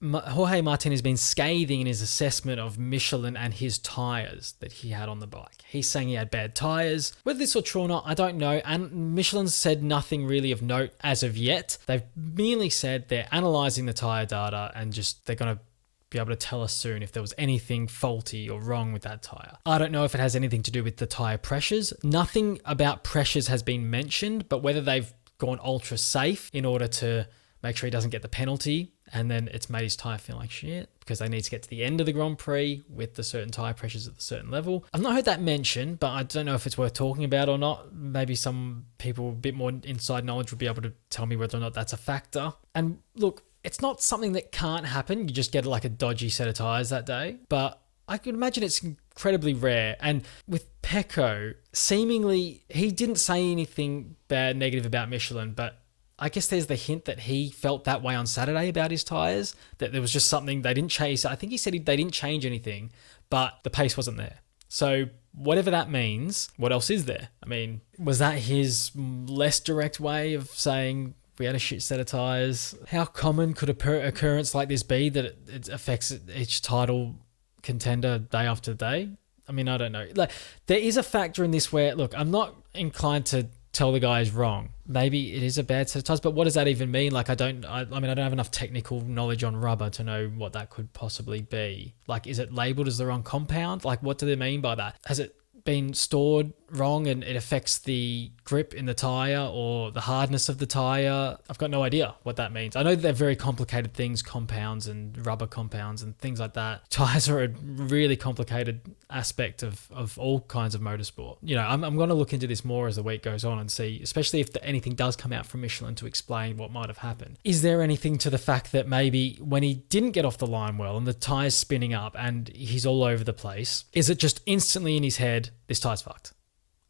Jorge Martin has been scathing in his assessment of Michelin and his tyres that he had on the bike. He's saying he had bad tyres. Whether this is true or not, I don't know. And Michelin's said nothing really of note as of yet. They've merely said they're analysing the tyre data and just they're going to be able to tell us soon if there was anything faulty or wrong with that tyre. I don't know if it has anything to do with the tyre pressures. Nothing about pressures has been mentioned, but whether they've gone ultra safe in order to make sure he doesn't get the penalty, and then it's made his tyre feel like shit because they need to get to the end of the Grand Prix with the certain tyre pressures at a certain level. I've not heard that mentioned, but I don't know if it's worth talking about or not. Maybe some people with a bit more inside knowledge would be able to tell me whether or not that's a factor. And look, it's not something that can't happen. You just get like a dodgy set of tyres that day, but I could imagine it's incredibly rare. And with Pecco, seemingly he didn't say anything bad, negative about Michelin, but I guess there's the hint that he felt that way on Saturday about his tyres, that there was just something they didn't chase. I think he said they didn't change anything, but the pace wasn't there. So whatever that means, what else is there? I mean, was that his less direct way of saying we had a shit set of tyres? How common could a occurrence like this be that it affects each title contender day after day? I mean, I don't know. Like, there is a factor in this where, look, I'm not inclined to tell the guy is wrong. Maybe it is a bad set of tyres, but what does that even mean? Like, I don't have enough technical knowledge on rubber to know what that could possibly be. Like, is it labelled as the wrong compound? Like, what do they mean by that? Has it been stored wrong and it affects the grip in the tyre or the hardness of the tyre? I've got no idea what that means. I know they're very complicated things, compounds and rubber compounds and things like that. Tyres are a really complicated aspect of all kinds of motorsport. You know, I'm going to look into this more as the week goes on and see, especially if anything does come out from Michelin to explain what might have happened. Is there anything to the fact that maybe when he didn't get off the line well and the tyre's spinning up and he's all over the place, is it just instantly in his head, this tyre's fucked?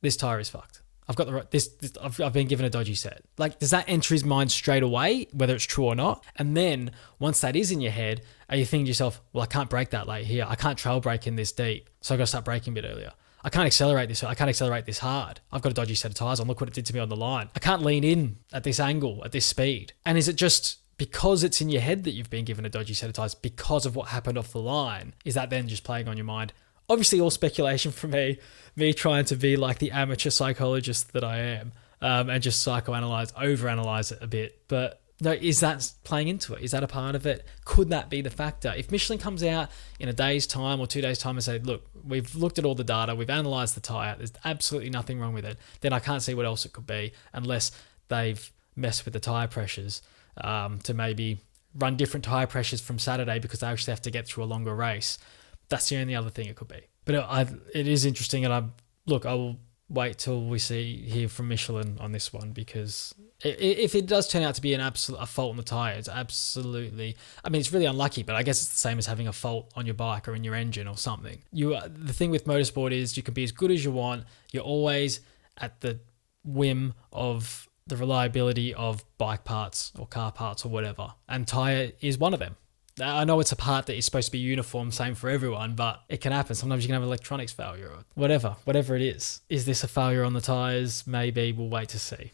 This tyre is fucked. I've got I've been given a dodgy set. Like, does that enter his mind straight away, whether it's true or not? And then once that is in your head, are you thinking to yourself, well, I can't brake that late here. I can't trail brake in this deep. So I've got to start braking a bit earlier. I can't accelerate this. I can't accelerate this hard. I've got a dodgy set of tyres on. Look what it did to me on the line. I can't lean in at this angle, at this speed. And is it just because it's in your head that you've been given a dodgy set of tyres because of what happened off the line? Is that then just playing on your mind? Obviously, all speculation from me trying to be like the amateur psychologist that I am, and just overanalyze it a bit. But no, is that playing into it? Is that a part of it? Could that be the factor? If Michelin comes out in a day's time or 2 days' time and say, look, we've looked at all the data, we've analysed the tyre, there's absolutely nothing wrong with it, then I can't see what else it could be unless they've messed with the tyre pressures to maybe run different tyre pressures from Saturday because they actually have to get through a longer race. That's the only other thing it could be. But it is interesting, and I will wait till we hear from Michelin on this one, because if it does turn out to be a fault on the tyre, it's absolutely, I mean, it's really unlucky, but I guess it's the same as having a fault on your bike or in your engine or something. The thing with motorsport is you can be as good as you want. You're always at the whim of the reliability of bike parts or car parts or whatever, and tyre is one of them. I know it's a part that is supposed to be uniform, same for everyone, but it can happen. Sometimes you can have an electronics failure or whatever it is. Is this a failure on the tyres? Maybe. We'll wait to see.